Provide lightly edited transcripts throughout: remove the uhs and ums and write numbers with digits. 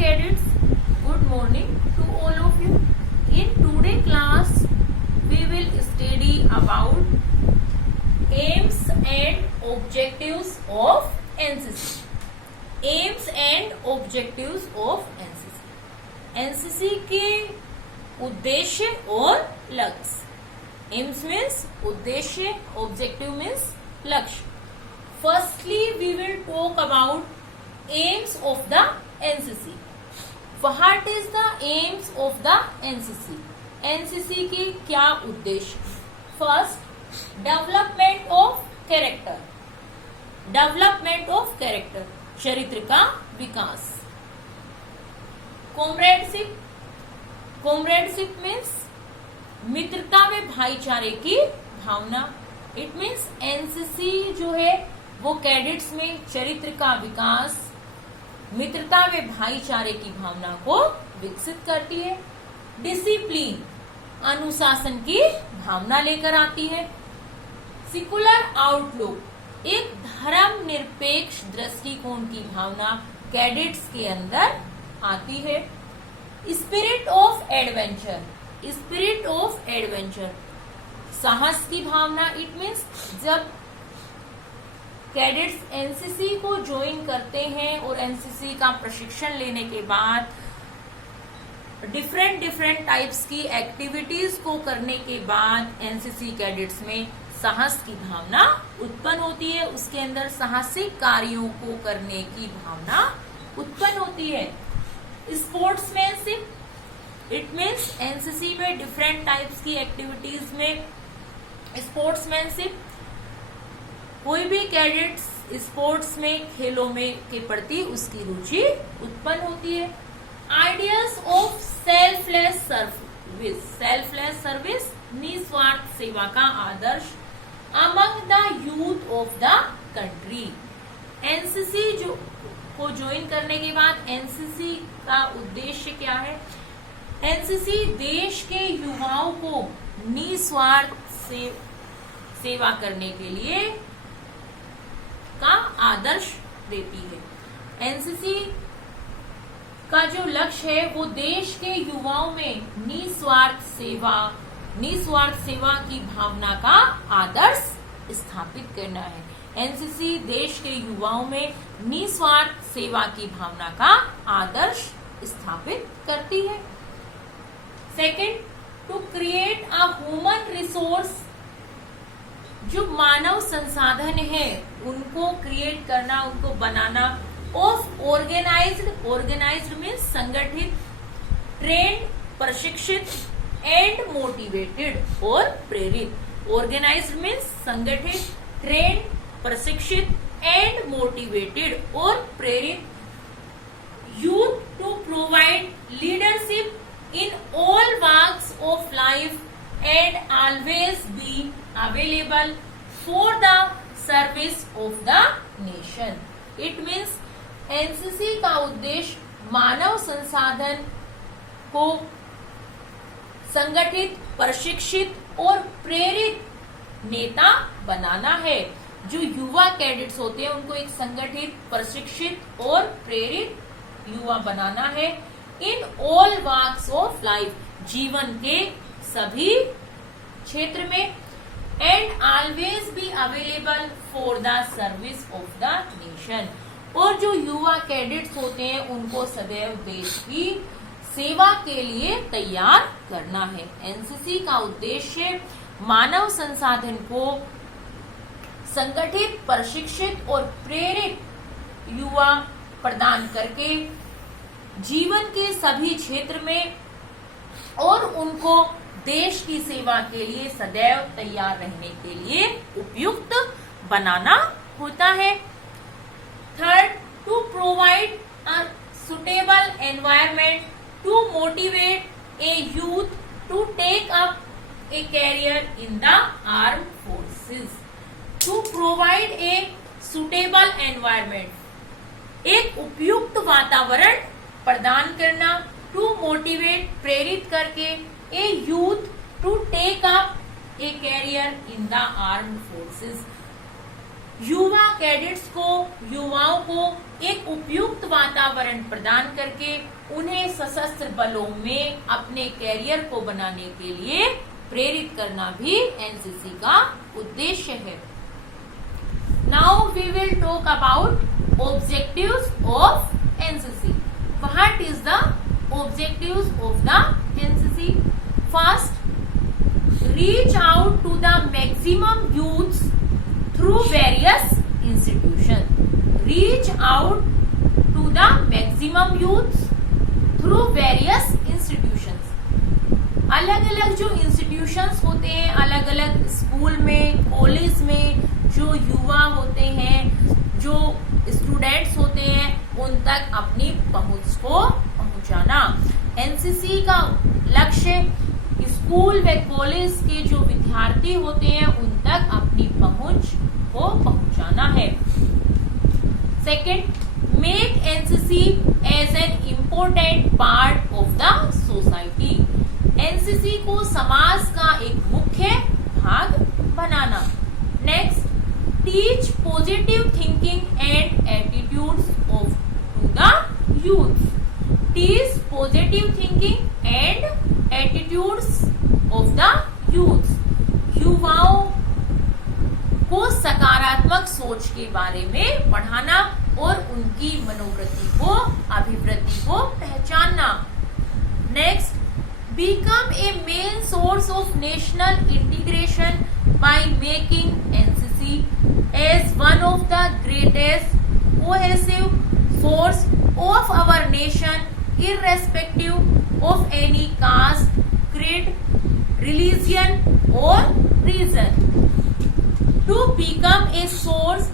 cadets, good morning to all of you. In today class, we will study about aims and objectives of NCC. Aims and objectives of NCC. NCC के उद्देश्य और लक्ष्य. Aims means उद्देश्य, objective means लक्ष्य. Firstly, we will talk about aims of the NCC. What is the aims of the NCC? NCC के क्या उद्देश्य? First, development of character. Development of character, चरित्र का विकास. Comradeship. Comradeship means मित्रता व भाईचारे की भावना. It means NCC जो है वो कैडेट्स में चरित्र का विकास, मित्रता व भाईचारे की भावना को विकसित करती है. डिसिप्लिन, अनुशासन की भावना लेकर आती है. सेकुलर आउटलुक, एक धर्म निरपेक्ष दृष्टिकोण की भावना कैडेट्स के अंदर आती है. Spirit of adventure, spirit of adventure, साहस की भावना. इट मीन्स जब कैडेट्स एनसीसी को ज्वाइन करते हैं और एनसीसी का प्रशिक्षण लेने के बाद डिफरेंट टाइप्स की एक्टिविटीज को करने के बाद एनसीसी कैडेट्स में साहस की भावना उत्पन्न होती है. उसके अंदर साहसिक कार्यों को करने की भावना उत्पन्न होती है. स्पोर्ट्समैनशिप, इट मीन्स एनसीसी में डिफरेंट टाइप्स की एक्टिविटीज में स्पोर्ट्समैनशिप, कोई भी कैडेट्स स्पोर्ट्स में, खेलों में के प्रति उसकी रुचि उत्पन्न होती है. Ideals of selfless service, selfless service, निस्वार्थ सेवा का आदर्श among the youth of the country. NCC जो को ज्वाइन करने के बाद एनसीसी का उद्देश्य क्या है? एनसीसी देश के युवाओं को निस्वार्थ सेवा करने के लिए का आदर्श देती है. एनसीसी का जो लक्ष्य है वो देश के युवाओं में निस्वार्थ सेवा की भावना का आदर्श स्थापित करना है. एनसीसी देश के युवाओं में निस्वार्थ सेवा की भावना का आदर्श स्थापित करती है. Second, to create a human resource, जो मानव संसाधन है उनको क्रिएट करना, उनको बनाना. ऑफ ऑर्गेनाइज्ड मीन्स संगठित, ट्रेंड प्रशिक्षित, एंड मोटिवेटेड और प्रेरित. ऑर्गेनाइज्ड मीन्स संगठित, ट्रेंड प्रशिक्षित, एंड मोटिवेटेड और प्रेरित. Youth to provide leadership in all walks of life and always be available for the service of the nation. It means NCC का उद्देश्य मानव संसाधन को संगठित, प्रशिक्षित और प्रेरित नेता बनाना है. जो युवा कैडेट्स होते हैं उनको एक संगठित, प्रशिक्षित और प्रेरित युवा बनाना है. In all walks of life, जीवन के सभी क्षेत्र में. And always be available for the service of the nation, और जो युवा कैडेट्स होते हैं उनको सदैव देश की सेवा के लिए तैयार करना है. एनसीसी का उद्देश्य मानव संसाधन को संगठित, प्रशिक्षित और प्रेरित युवा प्रदान करके जीवन के सभी क्षेत्र में और उनको देश की सेवा के लिए सदैव तैयार रहने के लिए उपयुक्त बनाना होता है. Third, to provide a suitable environment to motivate a youth to take up a career in the arm forces. To provide a suitable environment, एक उपयुक्त वातावरण प्रदान करना. टू मोटिवेट, प्रेरित करके, a youth to take up a career in the armed forces, युवा cadets को, युवाओं को एक उपयुक्त वातावरण प्रदान करके उन्हें सशस्त्र बलों में अपने कैरियर को बनाने के लिए प्रेरित करना भी एनसीसी का उद्देश्य है। Now we will talk about objectives of NCC. What is the objectives of the NCC? First, reach out to the maximum youths through various institutions. Reach out to the maximum youths through various institutions. अलग अलग जो institutions होते हैं, अलग अलग school में, college में जो युवा होते हैं, जो स्टूडेंट्स होते हैं, उन तक अपनी पहुंच को पहुंचाना। एनसीसी का लक्ष्य स्कूल व कॉलेज के जो विद्यार्थी होते हैं उन तक अपनी पहुंच को पहुंचाना है। Second, make NCC as an important part of the society. NCC को समाज का एक मुख्य भाग बनाना। Next, teach positive thinking and attitudes of to the youth. Teach positive thinking and attitudes of the youth. युवाओं को सकारात्मक सोच के बारे में पढ़ाना और उनकी मनोवृत्ति को, अभिवृत्ति को पहचानना। Next, become a main source of national integration by making NCC as one of the greatest cohesive force of our nation, irrespective of any caste, creed, religion or region. To become a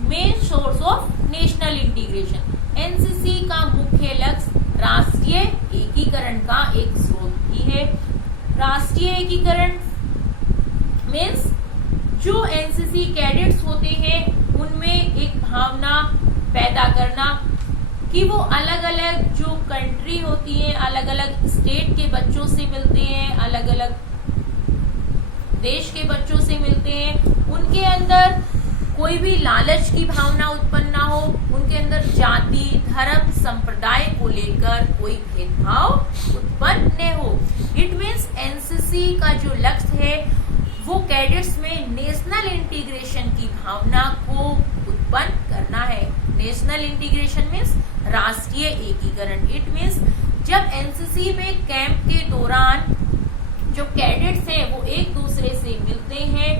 main source of national integration. NCC का मुख्य लक्ष्य राष्ट्रीय एकीकरण का एक स्रोत भी है। राष्ट्रीय एकीकरण मीन्स जो एनसीसी कैडेट्स होते हैं उनमें एक भावना पैदा करना कि वो अलग अलग जो कंट्री होती है, अलग अलग स्टेट के बच्चों से मिलते हैं, अलग अलग देश के बच्चों से मिलते हैं, उनके अंदर कोई भी लालच की भावना उत्पन्न ना हो, उनके अंदर जाति, धर्म, संप्रदाय को लेकर कोई भेदभाव उत्पन्न न हो। इट मीन्स एनसीसी का जो लक्ष्य है वो कैडेट्स में नेशनल इंटीग्रेशन की भावना को उत्पन्न करना है। नेशनल इंटीग्रेशन मीन्स राष्ट्रीय एकीकरण। इट मीन्स जब एनसीसी में कैंप के दौरान जो कैडेट्स हैं वो एक दूसरे से मिलते हैं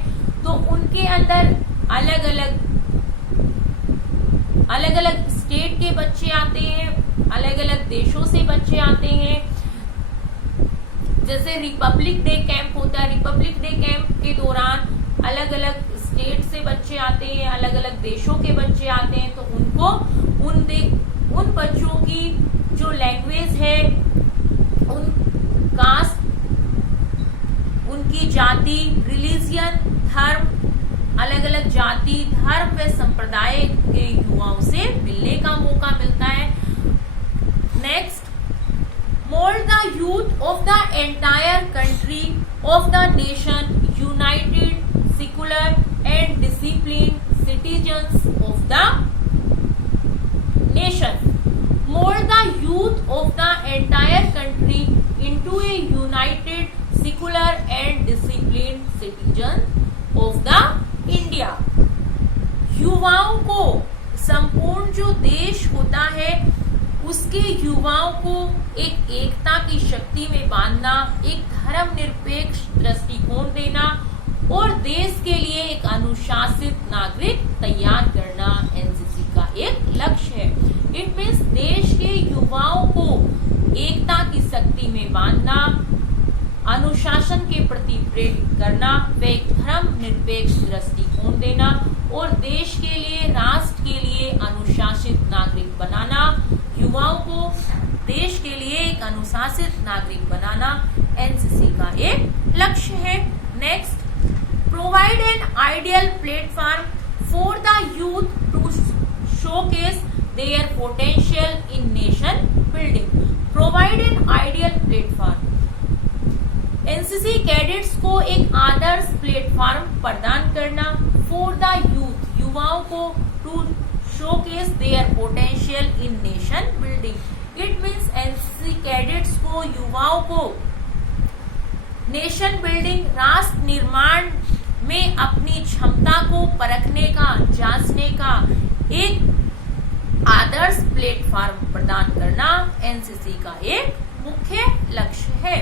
तो उनके अंदर अलग अलग स्टेट के बच्चे आते हैं, अलग अलग देशों से बच्चे आते हैं। जैसे रिपब्लिक डे कैंप होता है, रिपब्लिक डे कैंप के दौरान अलग अलग स्टेट से बच्चे आते हैं, अलग अलग देशों के बच्चे आते हैं, तो उनको उन बच्चों की जो लैंग्वेज है, उन कास्ट, उनकी जाति, रिलीजियन, धर्म, अलग अलग जाति, धर्म व संप्रदाय के युवाओं से मिलने का मौका मिलता है। Next, mould the youth of the entire country of the nation, United, secular and discipline citizens of the nation. Mould the youth of the entire country into A United, secular and discipline citizen of the India. युवाओं को संपूर्ण जो देश होता है उसके युवाओं को एक एकता की शक्ति में बांधना, एक धर्मनिरपेक्ष दृष्टिकोण देना और देश के लिए एक अनुशासित नागरिक तैयार करना एनसीसी का एक लक्ष्य है। इट मीन्स देश के युवाओं को एकता की शक्ति में बांधना, अनुशासन के प्रति प्रेरित करना व एक धर्मनिरपेक्ष दृष्टिकोण देना और देश के लिए, राष्ट्र के लिए अनुशासित नागरिक बनाना। युवाओं को देश के लिए एक अनुशासित नागरिक बनाना एनसीसी का एक लक्ष्य है। Next, provide an ideal platform for the youth to showcase their potential in nation building. Provide an ideal platform, NCC cadets को एक आदर्श प्लेटफॉर्म प्रदान करना फॉर द यूथ, युवाओं को to showcase their potential in nation building. It means NCC cadets को, युवाओं को nation building, राष्ट्र निर्माण में अपनी क्षमता को परखने का, जांचने का एक आदर्श प्लेटफॉर्म प्रदान करना एनसीसी का एक मुख्य लक्ष्य है।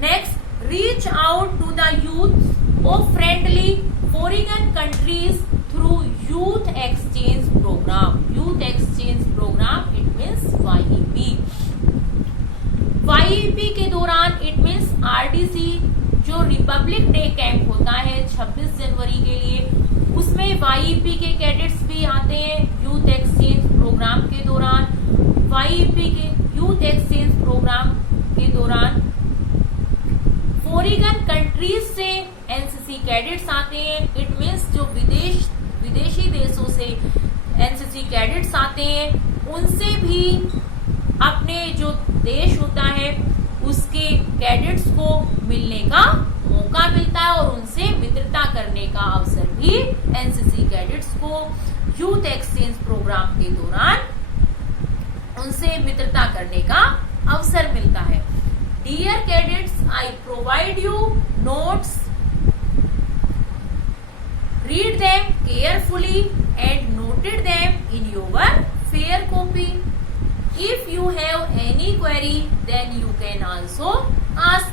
Next, reach out to the youth of friendly foreign countries through youth exchange programme. Youth exchange programme it means YEP. YEP के दौरान इट मीन्स आरडीसी, जो रिपब्लिक डे कैंप होता है 26 जनवरी के लिए, उसमें वाईईपी के कैडेट्स भी आते हैं। यूथ एक्सचेंज प्रोग्राम के दौरान, वाईईपी के यूथ एक्सचेंज प्रोग्राम के दौरान फॉरेन कंट्रीज से एनसीसी कैडेट्स आते हैं। इट मीन्स जो विदेशी देशों से एनसीसी कैडेट्स आते हैं, उनसे भी अपने जो देश होता है उसके कैडेट्स को मिलने का मौका मिलता है और उनसे मित्रता करने का अवसर भी एनसीसी कैडेट्स को यूथ एक्सचेंज प्रोग्राम के दौरान उनसे मित्रता करने का अवसर मिलता है। Dear cadets, I provide you notes, read them carefully and noted them in your fair copy. If you have any query, then you can also ask